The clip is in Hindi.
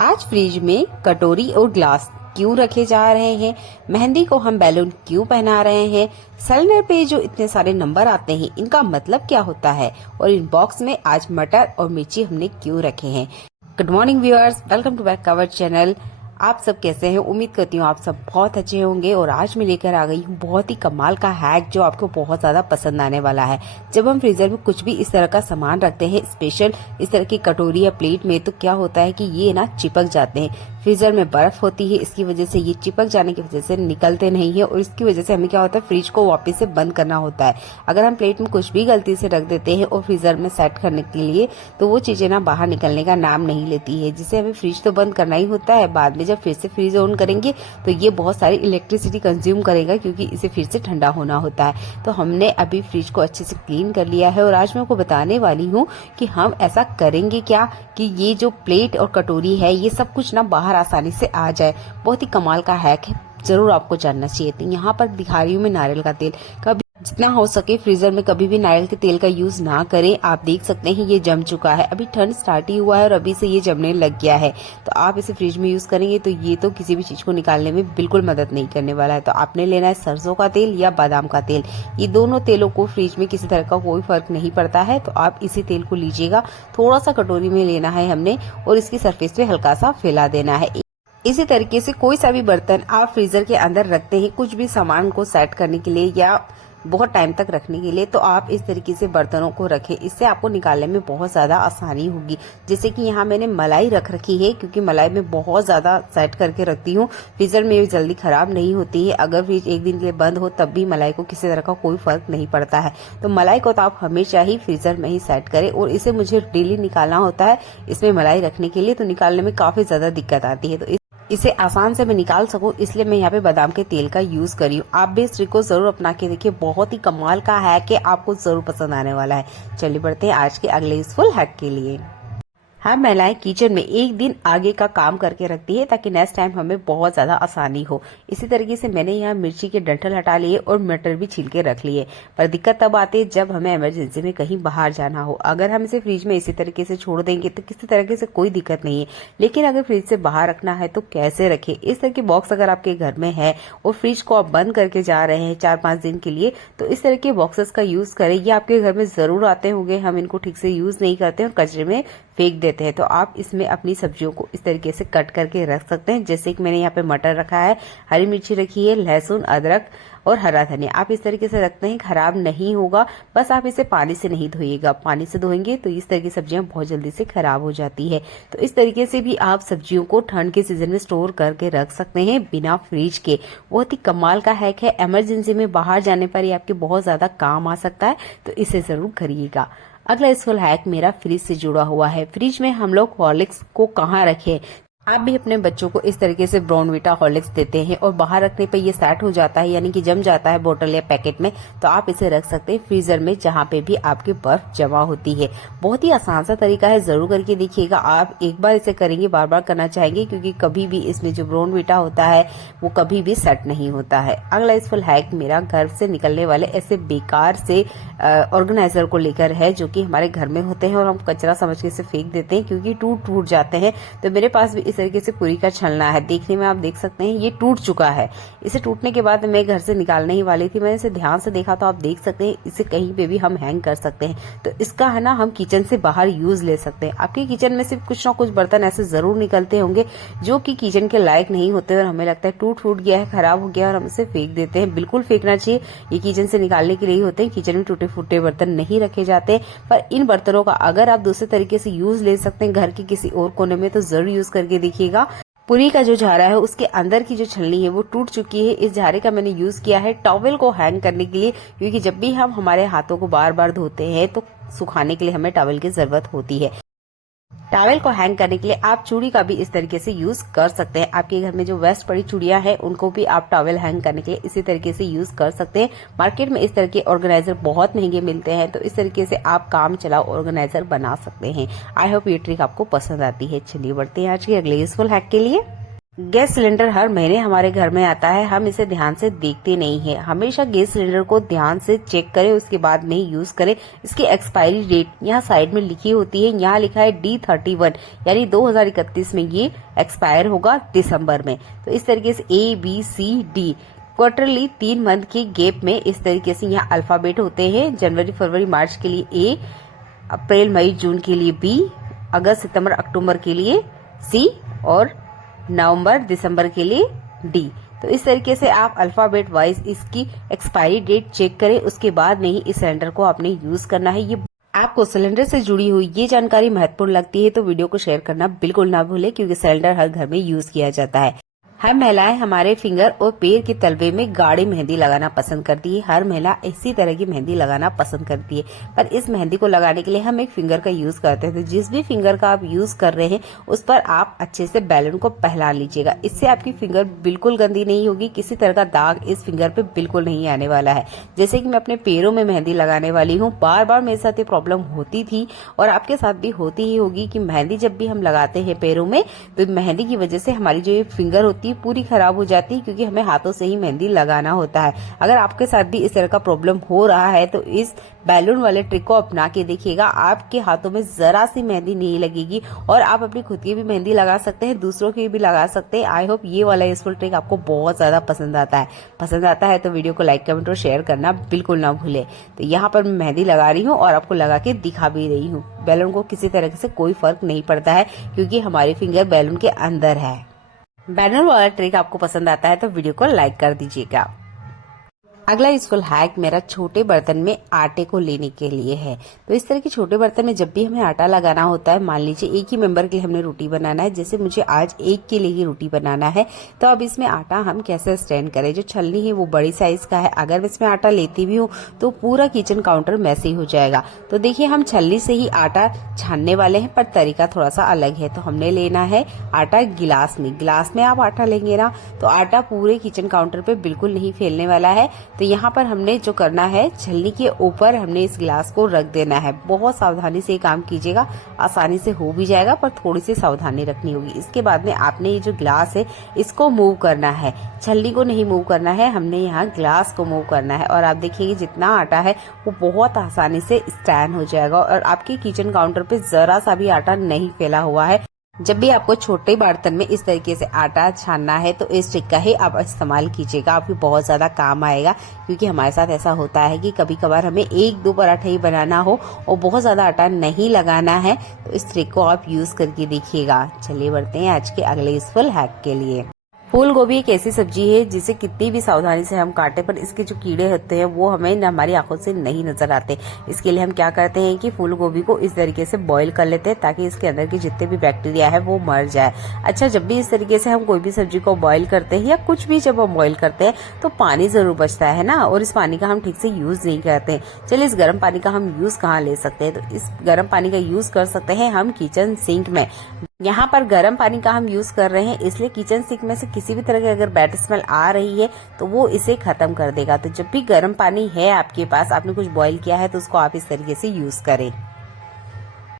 आज फ्रिज में कटोरी और ग्लास क्यों रखे जा रहे हैं, मेहंदी को हम बैलून क्यों पहना रहे हैं, सिलेंडर पे जो इतने सारे नंबर आते हैं इनका मतलब क्या होता है, और इन बॉक्स में आज मटर और मिर्ची हमने क्यों रखे हैं। Good morning viewers, welcome to back our channel. आप सब कैसे हैं? उम्मीद करती हूँ आप सब बहुत अच्छे होंगे। और आज मैं लेकर आ गई हूँ बहुत ही कमाल का हैक जो आपको बहुत ज्यादा पसंद आने वाला है। जब हम फ्रीजर में कुछ भी इस तरह का सामान रखते हैं, स्पेशल इस तरह की कटोरी या प्लेट में, तो क्या होता है कि ये ना चिपक जाते हैं। फ्रीजर में बर्फ होती है, इसकी वजह से ये चिपक जाने की वजह से निकलते नहीं है, और इसकी वजह से हमें क्या होता है, फ्रिज को वापस से बंद करना होता है। अगर हम प्लेट में कुछ भी गलती से रख देते हैं और फ्रीजर में सेट करने के लिए, तो वो चीजें ना बाहर निकलने का नाम नहीं लेती है, जिससे हमें फ्रिज तो बंद करना ही होता है। बाद में जब फिर से फ्रिज ऑन करेंगे तो ये बहुत सारी इलेक्ट्रिसिटी कंज्यूम करेगा, क्योंकि इसे फिर से ठंडा होना होता है। तो हमने अभी फ्रिज को अच्छे से क्लीन कर लिया है, और आज मैं आपको बताने वाली हूँ कि हम ऐसा करेंगे क्या कि ये जो प्लेट और कटोरी है ये सब कुछ ना बाहर आसानी से आ जाए। बहुत ही कमाल का हैक है, जरूर आपको जानना चाहिए। तो यहाँ पर दिखा रही हूँ मैं नारियल का तेल। कभी जितना हो सके फ्रीजर में कभी भी नारियल के तेल का यूज ना करें। आप देख सकते हैं ये जम चुका है, अभी ठंड स्टार्ट ही हुआ है और अभी से ये जमने लग गया है। तो आप इसे फ्रिज में यूज करेंगे तो ये तो किसी भी चीज को निकालने में बिल्कुल मदद नहीं करने वाला है। तो आपने लेना है सरसों का तेल या बादाम का तेल। ये दोनों तेलों को फ्रिज में किसी तरह का कोई फर्क नहीं पड़ता है। तो आप इसी तेल को लीजिएगा, थोड़ा सा कटोरी में लेना है हमने, और इसकी सरफेस पे हल्का सा फैला देना है। इसी तरीके से कोई सा भी बर्तन आप फ्रीजर के अंदर रखते हैं कुछ भी सामान को सेट करने के लिए या बहुत टाइम तक रखने के लिए, तो आप इस तरीके से बर्तनों को रखें। इससे आपको निकालने में बहुत ज्यादा आसानी होगी। जैसे कि यहाँ मैंने मलाई रख रखी है, क्योंकि मलाई में बहुत ज्यादा सेट करके रखती हूँ, फ्रीजर में जल्दी खराब नहीं होती है। अगर फ्रिज एक दिन के लिए बंद हो तब भी मलाई को किसी तरह का कोई फर्क नहीं पड़ता है। तो मलाई को तो आप हमेशा ही फ्रीजर में ही सेट करें, और इसे मुझे डेली निकालना होता है इसमें मलाई रखने के लिए, तो निकालने में काफी ज्यादा दिक्कत आती है। तो इसे आसान से मैं निकाल सकूं, इसलिए मैं यहाँ पे बादाम के तेल का यूज कर रही हूँ। आप भी इस ट्रिक को जरूर अपना के देखिए, बहुत ही कमाल का हैक है, आपको जरूर पसंद आने वाला है। चलिए बढ़ते हैं आज के अगले यूजफुल हैक के लिए। हम महिलाएं किचन में एक दिन आगे का काम करके रखती है, ताकि नेक्स्ट टाइम हमें बहुत ज्यादा आसानी हो। इसी तरीके से मैंने यहाँ मिर्ची के डंठल हटा लिए और मटर भी छील के रख लिए। पर दिक्कत तब आती है जब हमें इमरजेंसी में कहीं बाहर जाना हो। अगर हम इसे फ्रिज में इसी तरीके से छोड़ देंगे तो किसी तरीके से कोई दिक्कत नहीं है, लेकिन अगर फ्रिज से बाहर रखना है तो कैसे रखें। इस तरह के बॉक्स अगर आपके घर में है और फ्रिज को आप बंद करके जा रहे हैं 4-5 दिन के लिए, तो इस तरह के बॉक्सेस का यूज करें। ये आपके घर में जरूर आते होंगे, हम इनको ठीक से यूज नहीं करते और कचरे में फेंक देते हैं। तो आप इसमें अपनी सब्जियों को इस तरीके से कट करके रख सकते हैं। जैसे कि मैंने यहाँ पे मटर रखा है, हरी मिर्ची रखी है, लहसुन, अदरक और हरा धनिया। आप इस तरीके से रखते हैं, खराब नहीं होगा। बस आप इसे पानी से नहीं धोइएगा, पानी से धोएंगे तो इस तरह की सब्जियां बहुत जल्दी से खराब हो जाती है। तो इस तरीके से भी आप सब्जियों को ठंड के सीजन में स्टोर करके रख सकते हैं बिना फ्रिज के। बहुत ही कमाल का हैक है, इमरजेंसी में बाहर जाने पर ये आपके बहुत ज्यादा काम आ सकता है। तो इसे जरूर करिएगा। अगला यूजफुल हैक मेरा फ्रिज से जुड़ा हुआ है। फ्रिज में हम लोग हॉर्लिक्स को कहाँ रखें। आप भी अपने बच्चों को इस तरीके से ब्राउनविटा हॉर्लिक्स देते हैं और बाहर रखने पे ये सेट हो जाता है, यानी कि जम जाता है बोतल या पैकेट में, तो आप इसे रख सकते हैं फ्रीजर में जहाँ पे भी आपकी बर्फ जमा होती है। बहुत ही आसान सा तरीका है, जरूर करके देखिएगा। आप एक बार इसे करेंगे बार बार करना चाहेंगे, क्योंकि कभी भी इसमें जो ब्राउनविटा होता है वो कभी भी सेट नहीं होता है। अगला यूजफुल हैक मेरा घर से निकलने वाले ऐसे बेकार से ऑर्गेनाइजर को लेकर है, जो कि हमारे घर में होते हैं और हम कचरा समझ के इसे फेंक देते हैं, क्योंकि टूट जाते हैं। तो मेरे पास भी इस तरीके से पूरी का छलना है, देखने में आप देख सकते हैं ये टूट चुका है। इसे टूटने के बाद मैं घर से निकालने ही वाली थी, मैंने इसे ध्यान से देखा तो आप देख सकते हैं इसे कहीं पे भी हम हैंग कर सकते हैं। तो इसका है ना, हम किचन से बाहर यूज ले सकते हैं। आपके किचन में से कुछ ना कुछ बर्तन ऐसे जरूर निकलते होंगे जो कि किचन के लायक नहीं होते, और हमें लगता है टूट गया है, खराब हो गया, और हम इसे फेंक देते हैं। बिल्कुल फेंकना चाहिए, ये किचन से निकालने के लिए होते हैं। किचन में टूटे फूटे बर्तन नहीं रखे जाते। पर इन बर्तनों का अगर आप दूसरे तरीके से यूज ले सकते हैं घर के किसी और कोने में, तो जरूर यूज करके देखिएगा। पूरी का जो झारा है उसके अंदर की जो छलनी है वो टूट चुकी है। इस झारे का मैंने यूज किया है टॉवेल को हैंग करने के लिए, क्योंकि जब भी हम हमारे हाथों को बार बार धोते हैं तो सुखाने के लिए हमें टॉवेल की जरूरत होती है। टॉवेल को हैंग करने के लिए आप चूड़ी का भी इस तरीके से यूज कर सकते हैं। आपके घर में जो वेस्ट पड़ी चूड़ियां हैं उनको भी आप टॉवेल हैंग करने के लिए इसी तरीके से यूज कर सकते हैं। मार्केट में इस तरह के ऑर्गेनाइजर बहुत महंगे मिलते हैं, तो इस तरीके से आप काम चलाओ ऑर्गेनाइजर बना सकते हैं। आई होप ये ट्रिक आपको पसंद आती है। चलिए बढ़ते हैं आज के अगले यूजफुल हैक के लिए। गैस सिलेंडर हर महीने हमारे घर में आता है, हम इसे ध्यान से देखते नहीं है। हमेशा गैस सिलेंडर को ध्यान से चेक करें, उसके बाद में यूज करें। इसकी एक्सपायरी डेट यहाँ साइड में लिखी होती है, यहाँ लिखा है D31 यानी 2031 में ये एक्सपायर होगा दिसंबर में। तो इस तरीके से ABCD क्वार्टरली 3 मंथ के गैप में इस तरीके से यहाँ अल्फाबेट होते हैं। जनवरी फरवरी मार्च के लिए A, अप्रैल मई जून के लिए B, अगस्त सितंबर अक्टूबर के लिए C और नवंबर दिसंबर के लिए डी। तो इस तरीके से आप अल्फाबेट वाइज इसकी एक्सपायरी डेट चेक करें, उसके बाद में ही इस सिलेंडर को आपने यूज करना है। ये आपको सिलेंडर से जुड़ी हुई ये जानकारी महत्वपूर्ण लगती है तो वीडियो को शेयर करना बिल्कुल ना भूलें, क्योंकि सिलेंडर हर घर में यूज किया जाता है। हर महिलाएं हमारे फिंगर और पैर के तलवे में गाढ़ी मेहंदी लगाना पसंद करती है। हर महिला इसी तरह की मेहंदी लगाना पसंद करती है, पर इस मेहंदी को लगाने के लिए हम एक फिंगर का यूज करते हैं। तो जिस भी फिंगर का आप यूज कर रहे हैं उस पर आप अच्छे से बैलून को पहला लीजिएगा। इससे आपकी फिंगर बिल्कुल गंदी नहीं होगी, किसी तरह का दाग इस फिंगर पे बिल्कुल नहीं आने वाला है। जैसे कि मैं अपने पैरों में मेहंदी लगाने वाली हूँ, बार बार मेरे साथ ये प्रॉब्लम होती थी और आपके साथ भी होती ही होगी कि मेहंदी जब भी हम लगाते हैं पैरों में तो मेहंदी की वजह से हमारी जो ये फिंगर होती है पूरी खराब हो जाती है, क्योंकि हमें हाथों से ही मेहंदी लगाना होता है। अगर आपके साथ भी इस तरह का प्रॉब्लम हो रहा है तो इस बैलून वाले ट्रिक को अपना के देखिएगा, आपके हाथों में जरा सी मेहंदी नहीं लगेगी और आप अपनी खुद की भी मेहंदी लगा सकते हैं, दूसरों की भी लगा सकते हैं। आई होप ये वाला यूजफुल ट्रिक आपको बहुत ज्यादा पसंद आता है तो वीडियो को लाइक कमेंट और शेयर करना बिल्कुल ना भूले। तो यहाँ पर मैं मेहंदी लगा रही हूँ और आपको लगा के दिखा भी रही हूँ। बैलून को किसी तरह से कोई फर्क नहीं पड़ता है, क्योंकि हमारी फिंगर बैलून के अंदर है। बैनर वाला ट्रिक आपको पसंद आता है तो वीडियो को लाइक कर दीजिएगा। अगला यूजफुल हैक मेरा छोटे बर्तन में आटे को लेने के लिए है। तो इस तरह के छोटे बर्तन में जब भी हमें आटा लगाना होता है, मान लीजिए एक ही मेंबर के लिए हमने रोटी बनाना है, जैसे मुझे आज एक के लिए ही रोटी बनाना है, तो अब इसमें आटा हम कैसे स्टैंड करें। जो छलनी है वो बड़ी साइज का है, अगर मैं इसमें आटा लेती भी हूँ तो पूरा किचन काउंटर मैसी हो जाएगा। तो देखिए हम छलनी से ही आटा छानने वाले हैं, पर तरीका थोड़ा सा अलग है। तो हमने लेना है आटा गिलास में आप आटा लेंगे ना तो आटा पूरे किचन काउंटर पे बिल्कुल नहीं फैलने वाला है। तो यहाँ पर हमने जो करना है, छलनी के ऊपर हमने इस गिलास को रख देना है। बहुत सावधानी से ये काम कीजिएगा, आसानी से हो भी जाएगा पर थोड़ी सी सावधानी रखनी होगी। इसके बाद में आपने ये जो गिलास है इसको मूव करना है, छलनी को नहीं मूव करना है, हमने यहाँ गिलास को मूव करना है। और आप देखिए जितना आटा है वो बहुत आसानी से स्टैंड हो जाएगा और आपके किचन काउंटर पे जरा सा भी आटा नहीं फैला हुआ है। जब भी आपको छोटे बर्तन में इस तरीके से आटा छानना है तो इस ट्रिक का ही आप इस्तेमाल कीजिएगा, आपको बहुत ज्यादा काम आएगा। क्योंकि हमारे साथ ऐसा होता है कि कभी कभार हमें 1-2 पराठे ही बनाना हो और बहुत ज्यादा आटा नहीं लगाना है, तो इस ट्रिक को आप यूज करके देखिएगा। चलिए बढ़ते हैं आज के अगले यूजफुल हैक के लिए। फूल गोभी एक ऐसी सब्जी है जिसे कितनी भी सावधानी से हम काटे पर इसके जो कीड़े होते हैं वो हमें हमारी आंखों से नहीं नजर आते। इसके लिए हम क्या करते हैं कि फूल गोभी को इस तरीके से बॉईल कर लेते हैं ताकि इसके अंदर के जितने भी बैक्टीरिया है वो मर जाए। अच्छा, जब भी इस तरीके से हम कोई भी सब्जी को बॉईल करते हैं या कुछ भी जब हम बॉईल करते हैं तो पानी जरूर बचता है ना, और इस पानी का हम ठीक से यूज नहीं करते हैं। चलिए इस गर्म पानी का हम यूज कहाँ ले सकते हैं, तो इस गर्म पानी का यूज कर सकते हैं हम किचन सिंक में। यहाँ पर गर्म पानी का हम यूज कर रहे हैं इसलिए किचन सिंक में से किसी भी तरह की अगर बैड स्मेल आ रही है तो वो इसे खत्म कर देगा। तो जब भी गर्म पानी है आपके पास, आपने कुछ बॉईल किया है तो उसको आप इस तरीके से यूज करें।